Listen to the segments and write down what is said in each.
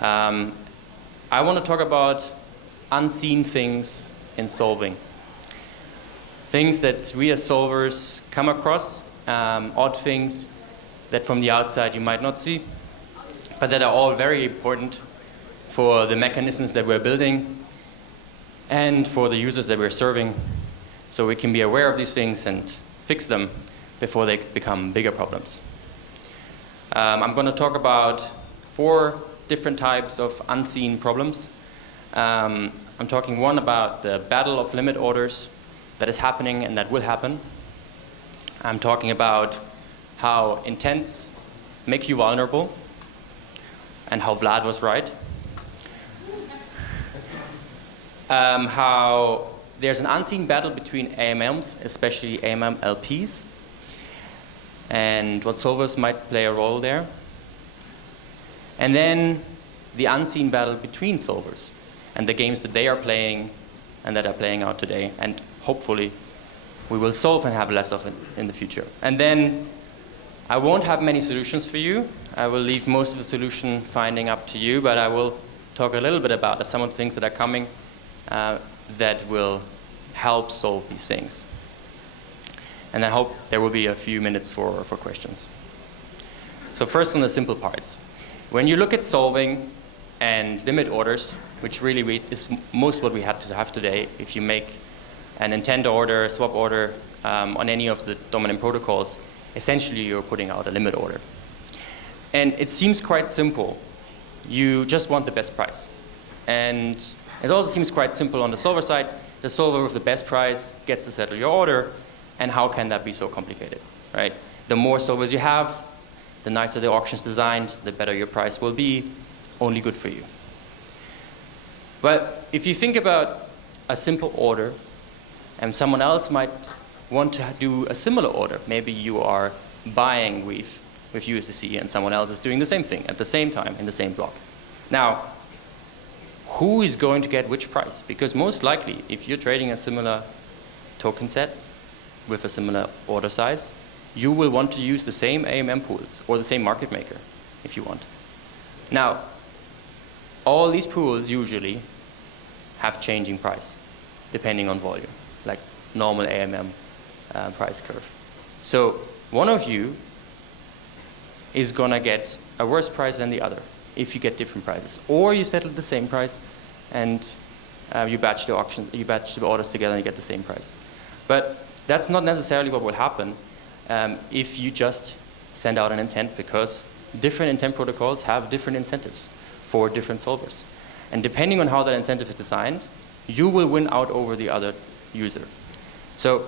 I want to talk about unseen things in solving. Things that we as solvers come across, odd things that from the outside you might not see, but that are all very important for the mechanisms that we're building and for the users that we're serving, so we can be aware of these things and fix them before they become bigger problems. I'm going to talk about 4 different types of unseen problems. I'm talking one about the battle of limit orders that is happening and that will happen. I'm talking about how intents make you vulnerable and how Vlad was right. How there's an unseen battle between AMMs, especially AMM LPs, and what solvers might play a role there. And then the unseen battle between solvers and the games that they are playing and that are playing out today. And hopefully we will solve and have less of it in the future. And then I won't have many solutions for you. I will leave most of the solution finding up to you, but I will talk a little bit about some of the things that are coming that will help solve these things. And I hope there will be a few minutes for questions. So first on the simple parts. When you look at solving and limit orders, which really is most what we have to have today, if you make an intent order, swap order on any of the dominant protocols, essentially you're putting out a limit order. And it seems quite simple. You just want the best price. And it also seems quite simple on the solver side. The solver with the best price gets to settle your order, and how can that be so complicated, right? The more solvers you have, the nicer the auction's designed, the better your price will be, only good for you. But if you think about a simple order, and someone else might want to do a similar order, maybe you are buying with USDC and someone else is doing the same thing at the same time in the same block. Now, who is going to get which price? Because most likely, if you're trading a similar token set with a similar order size, you will want to use the same AMM pools or the same market maker if you want. Now, all these pools usually have changing price depending on volume, like normal AMM price curve. So one of you is going to get a worse price than the other if you get different prices, or you settle the same price and you batch the orders together and you get the same price. But that's not necessarily what will happen if you just send out an intent, because different intent protocols have different incentives for different solvers. And depending on how that incentive is designed, you will win out over the other user. So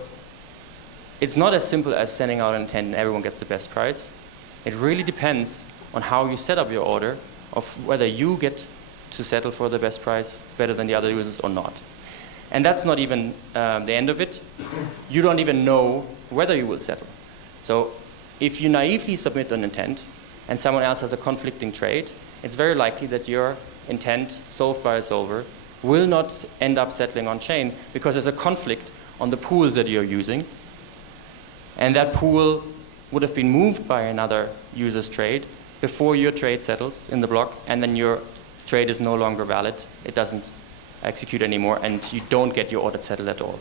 it's not as simple as sending out an intent and everyone gets the best price. It really depends on how you set up your order, of whether you get to settle for the best price better than the other users or not. And that's not even the end of it. You don't even know whether you will settle. So if you naively submit an intent and someone else has a conflicting trade, it's very likely that your intent solved by a solver will not end up settling on chain because there's a conflict on the pools that you're using. And that pool would have been moved by another user's trade before your trade settles in the block, and then your trade is no longer valid. It doesn't execute anymore, and you don't get your order settled at all.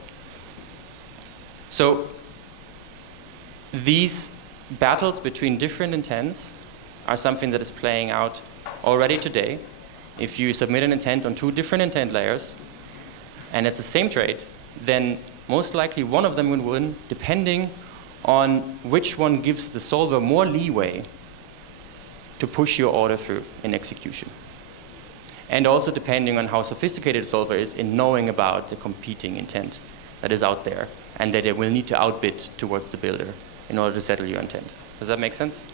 So these battles between different intents are something that is playing out already today. If you submit an intent on 2 different intent layers, and it's the same trade, then most likely one of them will win, depending on which one gives the solver more leeway to push your order through in execution. And also depending on how sophisticated the solver is in knowing about the competing intent that is out there, and that it will need to outbid towards the builder in order to settle your intent. Does that make sense?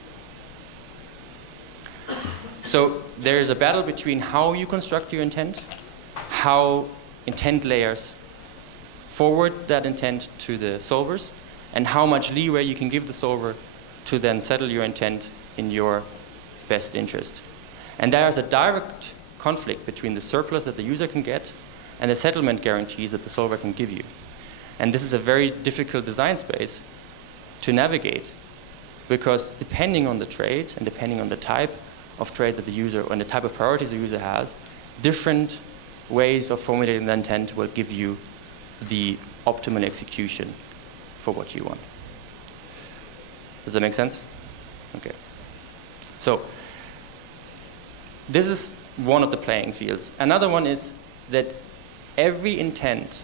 So there is a battle between how you construct your intent, how intent layers forward that intent to the solvers, and how much leeway you can give the solver to then settle your intent in your best interest. And there is a direct conflict between the surplus that the user can get and the settlement guarantees that the solver can give you. And this is a very difficult design space to navigate, because depending on the trade and depending on the type of trade that the user, and the type of priorities the user has, different ways of formulating the intent will give you the optimal execution for what you want. Does that make sense? Okay. So this is one of the playing fields. Another one is that every intent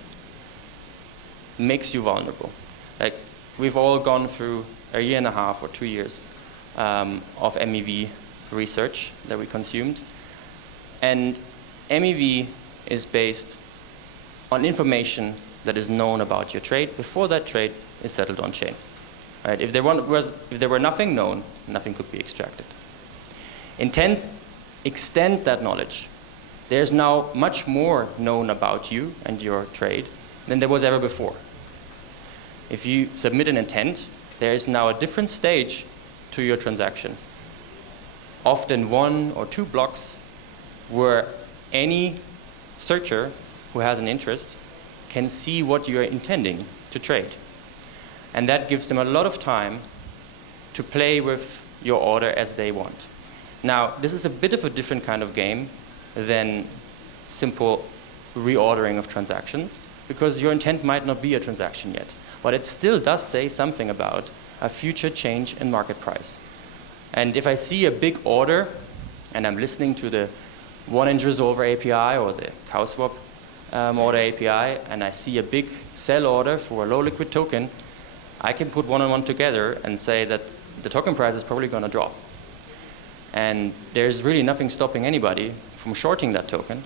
makes you vulnerable. Like, we've all gone through a year and a half or 2 years of MEV research that we consumed. And MEV is based on information that is known about your trade before that trade is settled on chain. Right? If there were nothing known, nothing could be extracted. Intents extend that knowledge. There's now much more known about you and your trade than there was ever before. If you submit an intent, there is now a different stage to your transaction. Often 1 or 2 blocks where any searcher who has an interest can see what you are intending to trade. And that gives them a lot of time to play with your order as they want. Now, this is a bit of a different kind of game than simple reordering of transactions, because your intent might not be a transaction yet. But it still does say something about a future change in market price. And if I see a big order, and I'm listening to the 1-inch resolver API or the CowSwap order API, and I see a big sell order for a low liquid token, I can put 1 and 1 together and say that the token price is probably going to drop. And there's really nothing stopping anybody from shorting that token,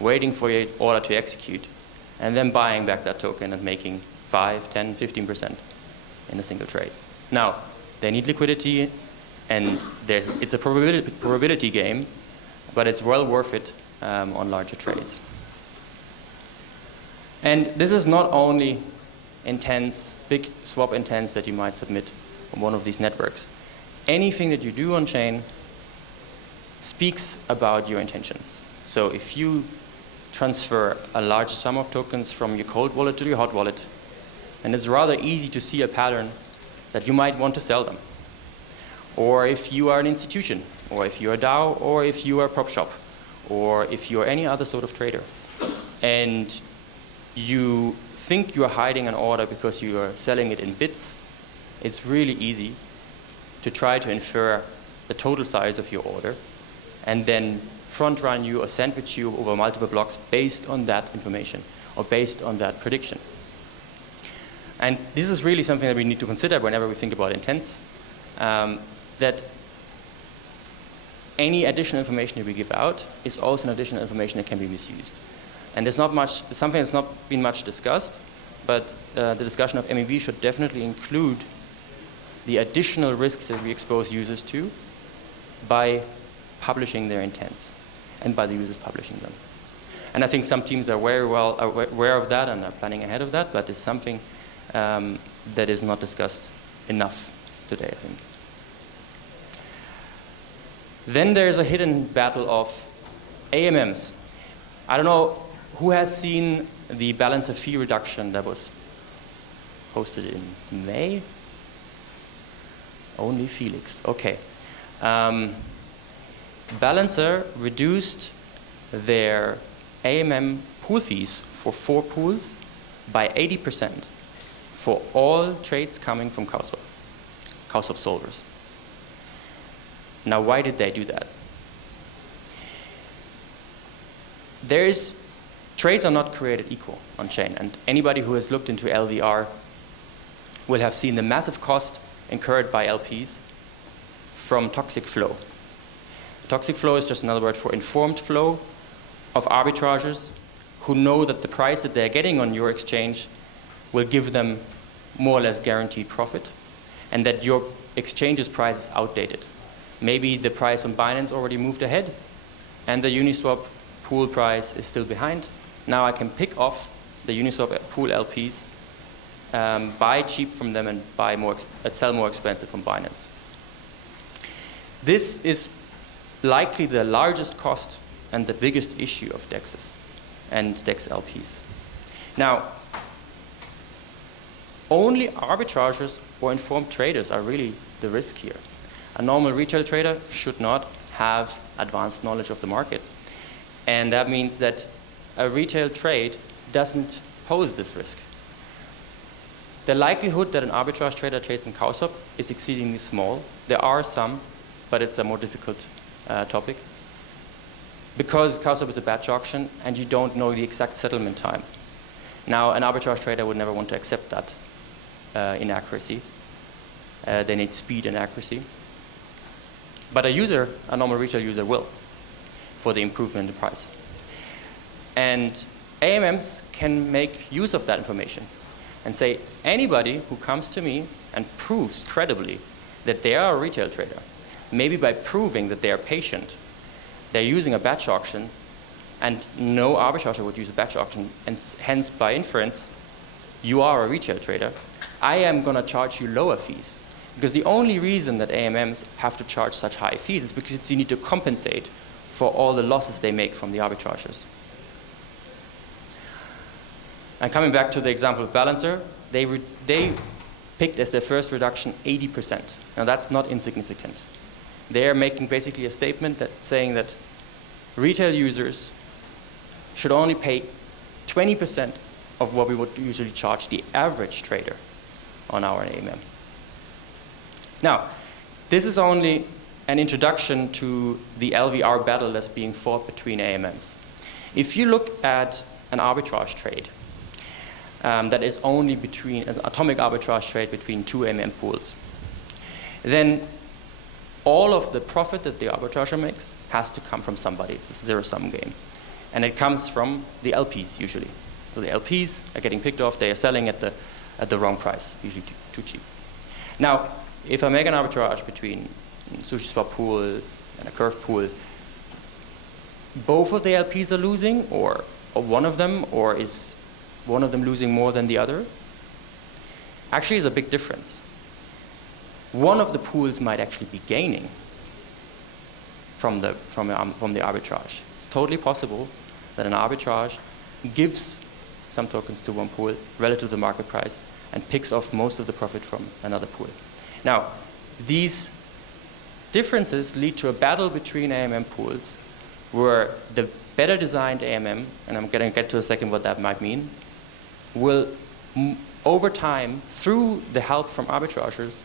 waiting for your order to execute, and then buying back that token and making 5, 10, 15% in a single trade. Now, they need liquidity, and it's a probability game, but it's well worth it on larger trades. And this is not only intents, big swap intents that you might submit on one of these networks. Anything that you do on chain speaks about your intentions. So if you transfer a large sum of tokens from your cold wallet to your hot wallet, then it's rather easy to see a pattern that you might want to sell them. Or if you are an institution, or if you're a DAO, or if you are a prop shop, or if you're any other sort of trader, and you think you are hiding an order because you are selling it in bits, it's really easy to try to infer the total size of your order and then front run you or sandwich you over multiple blocks based on that information or based on that prediction. And this is really something that we need to consider whenever we think about intents, that any additional information that we give out is also an additional information that can be misused. And there's not much, something that's not been much discussed, but the discussion of MEV should definitely include the additional risks that we expose users to by publishing their intents and by the users publishing them. And I think some teams are very well aware of that and are planning ahead of that, but it's something that is not discussed enough today, I think. Then there's a hidden battle of AMMs. I don't know who has seen the balancer fee reduction that was posted in May? Only Felix, okay. Balancer reduced their AMM pool fees for 4 pools by 80% for all trades coming from CowSwap solvers. Now, why did they do that? Trades are not created equal on chain, and anybody who has looked into LVR will have seen the massive cost incurred by LPs from toxic flow. Toxic flow is just another word for informed flow of arbitrageurs who know that the price that they're getting on your exchange will give them more or less guaranteed profit, and that your exchange's price is outdated. Maybe the price on Binance already moved ahead, and the Uniswap pool price is still behind. Now I can pick off the Uniswap pool LPs, buy cheap from them, and sell more expensive from Binance. This is likely the largest cost and the biggest issue of DEXs and DEX LPs. Now, only arbitrageurs or informed traders are really the risk here. A normal retail trader should not have advanced knowledge of the market. And that means that a retail trade doesn't pose this risk. The likelihood that an arbitrage trader trades in cow swap is exceedingly small. There are some, but it's a more difficult topic. Because cow swap is a batch auction and you don't know the exact settlement time. Now, an arbitrage trader would never want to accept that inaccuracy. They need speed and accuracy. But a normal retail user will, for the improvement in price. And AMMs can make use of that information and say, anybody who comes to me and proves credibly that they are a retail trader, maybe by proving that they are patient, they're using a batch auction, and no arbitrager would use a batch auction, and hence by inference, you are a retail trader, I am going to charge you lower fees. Because the only reason that AMMs have to charge such high fees is because you need to compensate for all the losses they make from the arbitragers. And coming back to the example of Balancer, they picked as their first reduction 80%. Now that's not insignificant. They are making basically a statement that's saying that retail users should only pay 20% of what we would usually charge the average trader on our AMM. Now, this is only an introduction to the LVR battle that's being fought between AMMs. If you look at an arbitrage trade that is only between an atomic arbitrage trade between two AMM pools, then all of the profit that the arbitrager makes has to come from somebody. It's a zero-sum game. And it comes from the LPs usually. So the LPs are getting picked off. They are selling at the wrong price, usually too cheap. Now, if I make an arbitrage between sushi swap pool and a curve pool, both of the LPs are losing, or one of them, or is one of them losing more than the other? Actually, there's a big difference. One of the pools might actually be gaining from the arbitrage. It's totally possible that an arbitrage gives some tokens to one pool relative to the market price and picks off most of the profit from another pool. Now, these differences lead to a battle between AMM pools where the better designed AMM, and I'm going to get to a second what that might mean, will over time, through the help from arbitragers,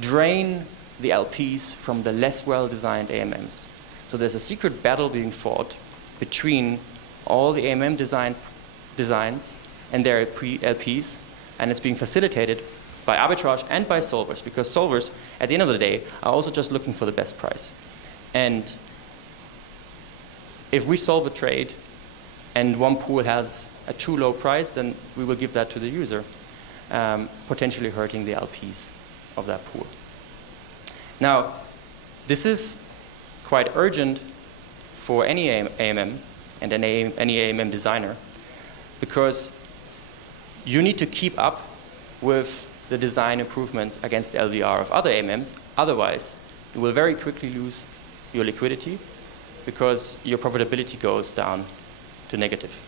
drain the LPs from the less well-designed AMMs. So there's a secret battle being fought between all the AMM designs and their LPs, and it's being facilitated by arbitrage and by solvers, because solvers, at the end of the day, are also just looking for the best price. And if we solve a trade and one pool has a too low price, then we will give that to the user, potentially hurting the LPs of that pool. Now, this is quite urgent for any AMM and any AMM designer, because you need to keep up with the design improvements against the LVR of other AMMs. Otherwise, you will very quickly lose your liquidity because your profitability goes down to negative.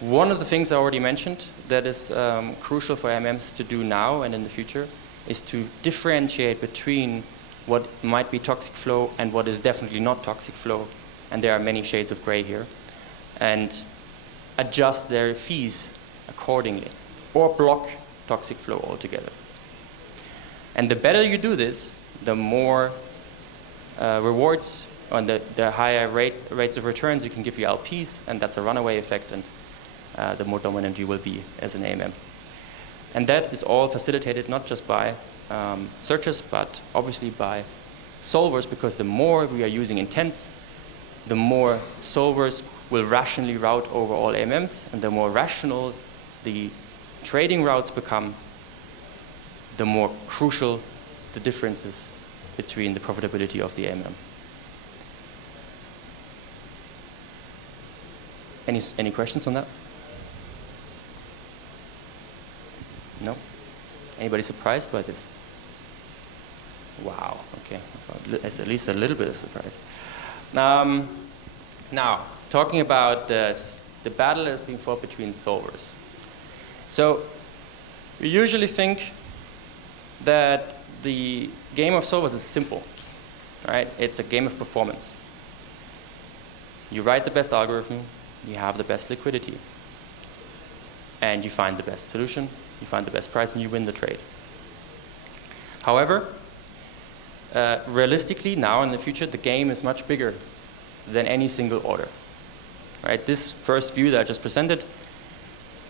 One of the things I already mentioned that is crucial for AMMs to do now and in the future is to differentiate between what might be toxic flow and what is definitely not toxic flow. And there are many shades of gray here. And adjust their fees accordingly, or block toxic flow altogether. And the better you do this, the more rewards and the higher rates of returns you can give your LPs, and that's a runaway effect, and the more dominant you will be as an AMM. And that is all facilitated not just by searchers, but obviously by solvers, because the more we are using intents, the more solvers will rationally route over all AMMs, and the more rational the trading routes become, the more crucial the differences between the profitability of the AMM. Any questions on that? No? Anybody surprised by this? Wow, okay. It's at least a little bit of surprise. Now, talking about the battle that's being fought between solvers. So, we usually think that the game of solvers is simple. right? It's a game of performance. You write the best algorithm, you have the best liquidity, and you find the best solution, you find the best price, and you win the trade. However, realistically, now in the future, the game is much bigger than any single order. Right? This first view that I just presented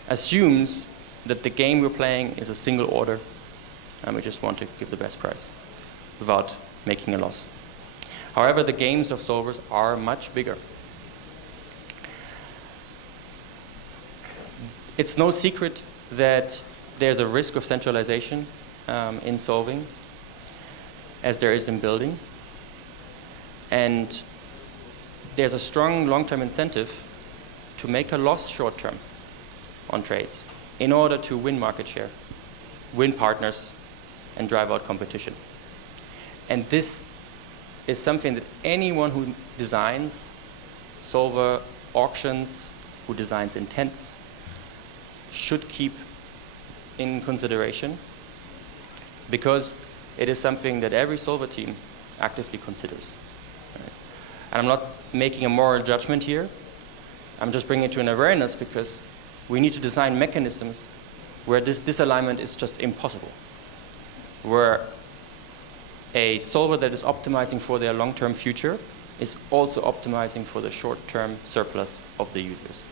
assumes that the game we're playing is a single order, and we just want to give the best price without making a loss. However, the games of solvers are much bigger. It's no secret that there's a risk of centralization in solving, as there is in building. And there's a strong long-term incentive to make a loss short-term on trades in order to win market share, win partners, and drive out competition. And this is something that anyone who designs solver auctions, who designs intents, should keep in consideration, because it is something that every solver team actively considers. Right? And I'm not making a moral judgment here. I'm just bringing it to an awareness, because we need to design mechanisms where this disalignment is just impossible, where a solver that is optimizing for their long-term future is also optimizing for the short-term surplus of the users.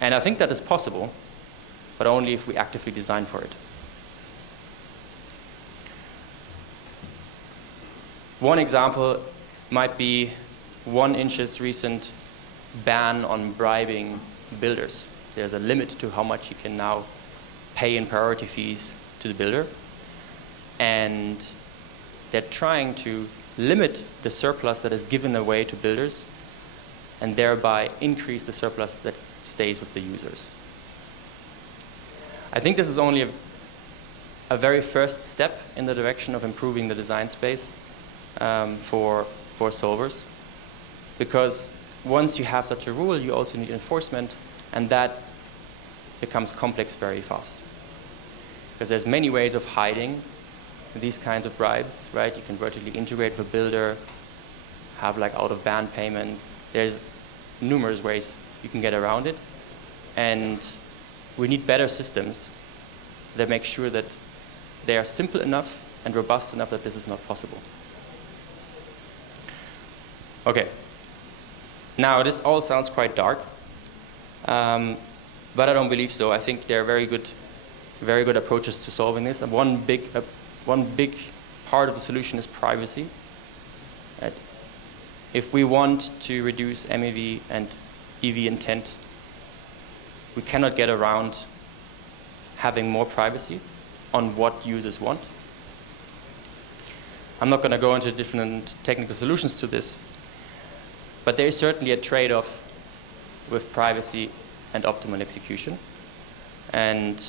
And I think that is possible, but only if we actively design for it. One example might be 1inch's recent ban on bribing builders. There's a limit to how much you can now pay in priority fees to the builder. And they're trying to limit the surplus that is given away to builders, and thereby increase the surplus that stays with the users. I think this is only a very first step in the direction of improving the design space for solvers, because once you have such a rule, you also need enforcement, and that becomes complex very fast. Because there's many ways of hiding these kinds of bribes, right? You can vertically integrate with a builder, have like out-of-band payments. There's numerous ways you can get around it, and we need better systems that make sure that they are simple enough and robust enough that this is not possible. Okay. Now, this all sounds quite dark, but I don't believe so. I think there are very good approaches to solving this. And one big part of the solution is privacy. If we want to reduce MEV and EV intent, we cannot get around having more privacy on what users want. I'm not going to go into different technical solutions to this, but there is certainly a trade-off with privacy and optimal execution. And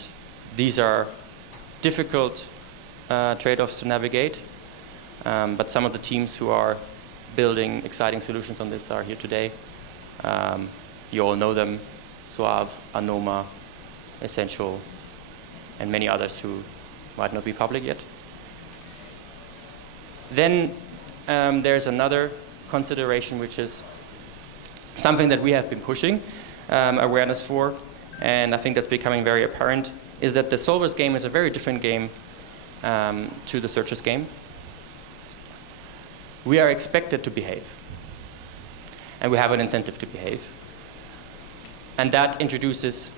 these are difficult trade-offs to navigate, but some of the teams who are building exciting solutions on this are here today. You all know them: Suave, Anoma, Essential, and many others who might not be public yet. Then there's another consideration, which is something that we have been pushing awareness for, and I think that's becoming very apparent, is that the solver's game is a very different game to the searcher's game. We are expected to behave, and we have an incentive to behave. And that introduces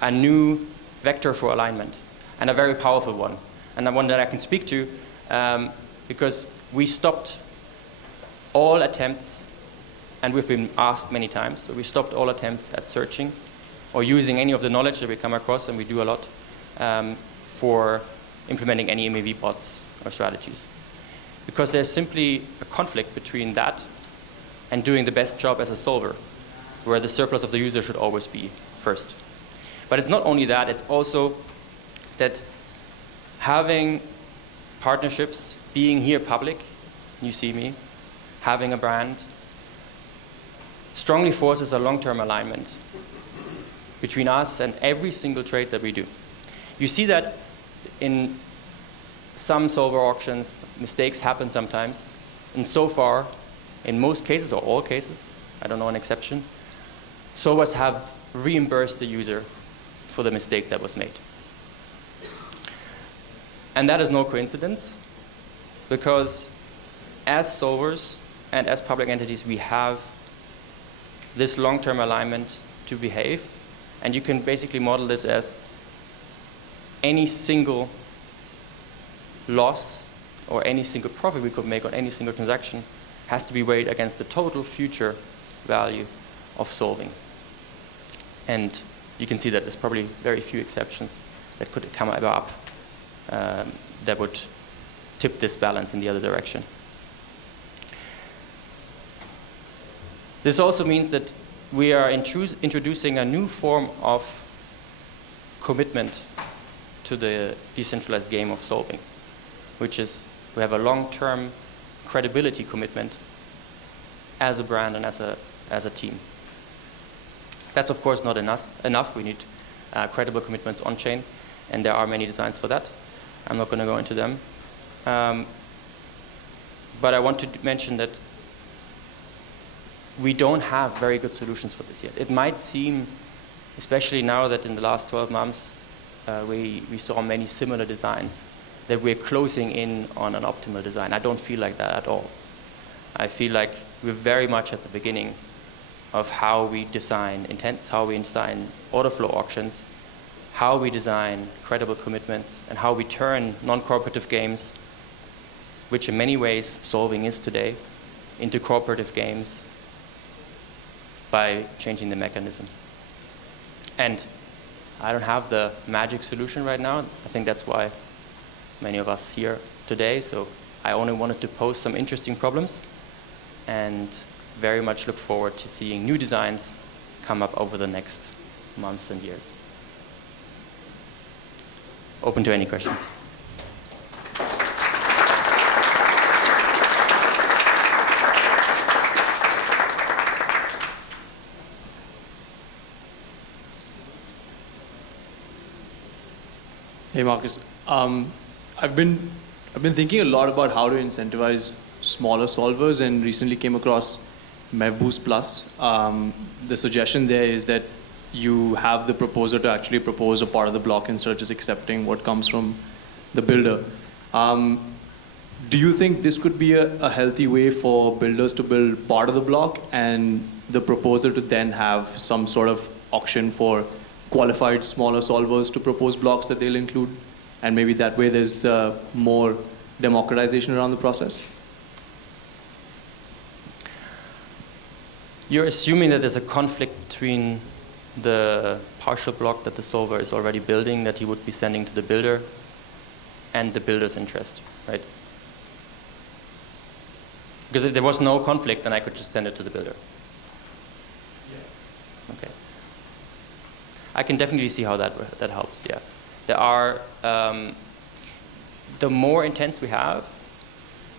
a new vector for alignment, and a very powerful one, and one that I can speak to because we stopped all attempts, and we've been asked many times, so we stopped all attempts at searching or using any of the knowledge that we come across, and we do a lot, for implementing any MEV bots or strategies. Because there's simply a conflict between that and doing the best job as a solver, where the surplus of the user should always be first. But it's not only that, it's also that having partnerships, being here public, you see me, having a brand, strongly forces a long-term alignment between us and every single trade that we do. You see that in some solver auctions, mistakes happen sometimes. And so far, in most cases, or all cases, I don't know an exception, solvers have reimbursed the user for the mistake that was made. And that is no coincidence, because as solvers and as public entities, we have this long-term alignment to behave. And you can basically model this as any single loss or any single profit we could make on any single transaction has to be weighed against the total future value of solving. And you can see that there's probably very few exceptions that could come up that would tip this balance in the other direction. This also means that we are introducing a new form of commitment to the decentralized game of solving, which is we have a long-term credibility commitment as a brand and as a team. That's of course not enough. We need credible commitments on-chain, and there are many designs for that. I'm not going to go into them. But I want to mention that we don't have very good solutions for this yet. It might seem, especially now that in the last 12 months, we saw many similar designs, that we're closing in on an optimal design. I don't feel like that at all. I feel like we're very much at the beginning of how we design intents, how we design order flow auctions, how we design credible commitments, and how we turn non-cooperative games, which in many ways solving is today, into cooperative games by changing the mechanism. And I don't have the magic solution right now. I think that's why many of us here today. So I only wanted to pose some interesting problems and very much look forward to seeing new designs come up over the next months and years. Open to any questions. Hey Marcus, I've been thinking a lot about how to incentivize smaller solvers, and recently came across MEV Boost Plus. The suggestion there is that you have the proposer to actually propose a part of the block instead of just accepting what comes from the builder. Do you think this could be a healthy way for builders to build part of the block and the proposer to then have some sort of auction for qualified smaller solvers to propose blocks that they'll include, and maybe that way there's more democratization around the process? You're assuming that there's a conflict between the partial block that the solver is already building that he would be sending to the builder and the builder's interest, right? Because if there was no conflict, then I could just send it to the builder. Yes. Okay. I can definitely see how that helps, yeah. There are, the more intents we have,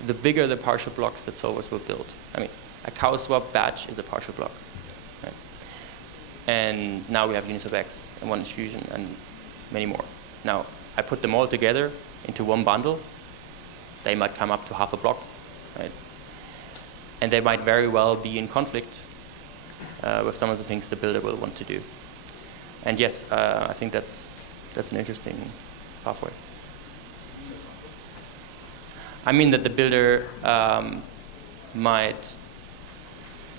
the bigger the partial blocks that solvers will build. I mean, a cow swap batch is a partial block, right? And now we have Uniswap X and One Fusion and many more. Now, I put them all together into one bundle. They might come up to half a block, right? And they might very well be in conflict with some of the things the builder will want to do. And yes, I think that's an interesting pathway. I mean that the builder might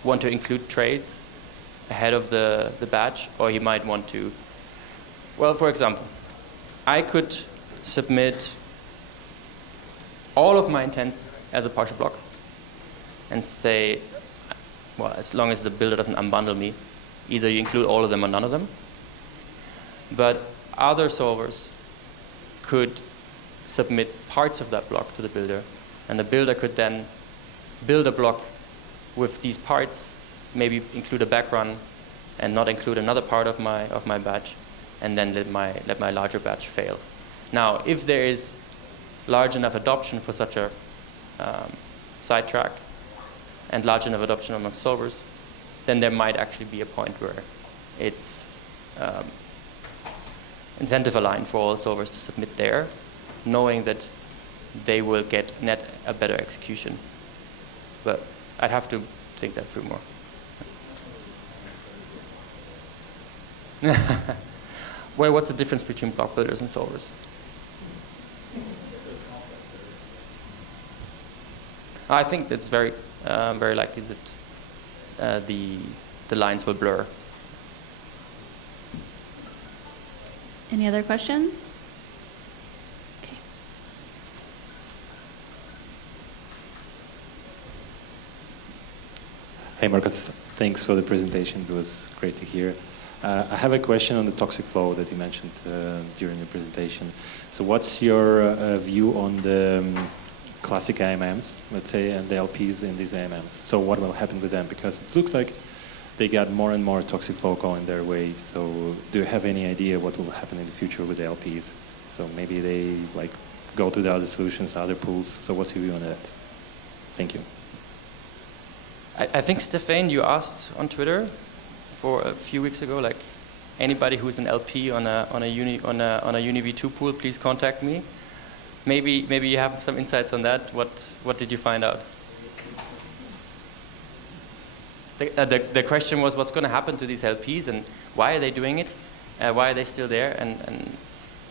want to include trades ahead of the batch, or he might want to, well, for example, I could submit all of my intents as a partial block and say, well, as long as the builder doesn't unbundle me, either you include all of them or none of them. But other solvers could submit parts of that block to the builder, and the builder could then build a block with these parts, maybe include a backrun and not include another part of my batch, and then let my larger batch fail. Now, if there is large enough adoption for such a sidetrack and large enough adoption among solvers, then there might actually be a point where it's incentive aligned for all solvers to submit there, knowing that they will get net a better execution. But I'd have to think that through more. Well, what's the difference between block builders and solvers? I think it's very likely that the lines will blur. Any other questions? Okay. Hey Marcus, thanks for the presentation. It was great to hear. I have a question on the toxic flow that you mentioned during your presentation. So what's your view on the classic AMMs, let's say, and the LPs in these AMMs? So what will happen with them? Because it looks like they got more and more toxic flow going their way. So do you have any idea what will happen in the future with the LPs? So maybe they like go to the other solutions, other pools. So what's your view on that? Thank you. I think, Stefan, you asked on Twitter for a few weeks ago, like, anybody who's an LP on a UniV2 pool, please contact me. Maybe you have some insights on that. What did you find out? The question was, what's going to happen to these LPs, and why are they doing it? Why are they still there, and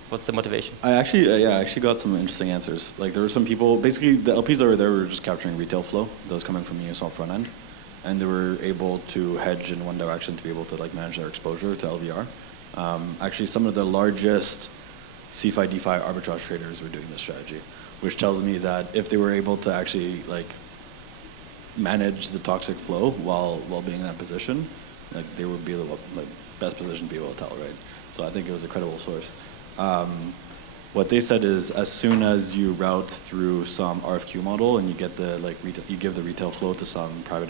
what's the motivation? I actually got some interesting answers. Like, there were some people, basically the LPs that were there were just capturing retail flow that was coming from Uniswap front end, and they were able to hedge in one direction to be able to like manage their exposure to LVR. Actually, some of the largest CeFi DeFi arbitrage traders were doing this strategy, which tells me that if they were able to actually like manage the toxic flow while being in that position, like they would be the best position to be able to tell, right? So I think it was a credible source. What they said is, as soon as you route through some RFQ model and you get the you give the retail flow to some private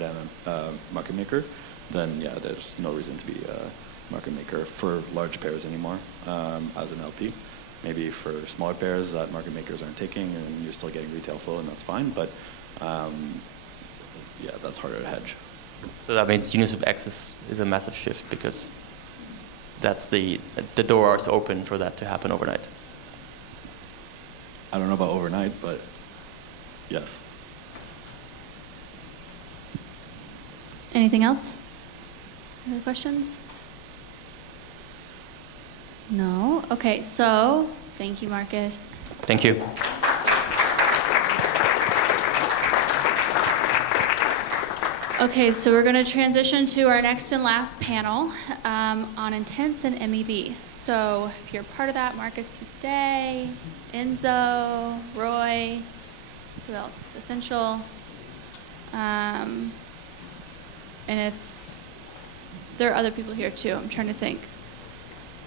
market maker, then yeah, there's no reason to be a market maker for large pairs anymore as an LP. Maybe for smaller pairs that market makers aren't taking, and you're still getting retail flow, and that's fine. But yeah, that's harder to hedge. So that means Uniswap X is a massive shift, because that's the door is open for that to happen overnight. I don't know about overnight, but yes. Anything else? Other questions? No? Okay, so thank you, Marcus. Thank you. Okay, so we're going to transition to our next and last panel on intents and MEV. So if you're part of that, Marcus, you stay. Enzo, Roy, who else? Essential. And if there are other people here too, I'm trying to think.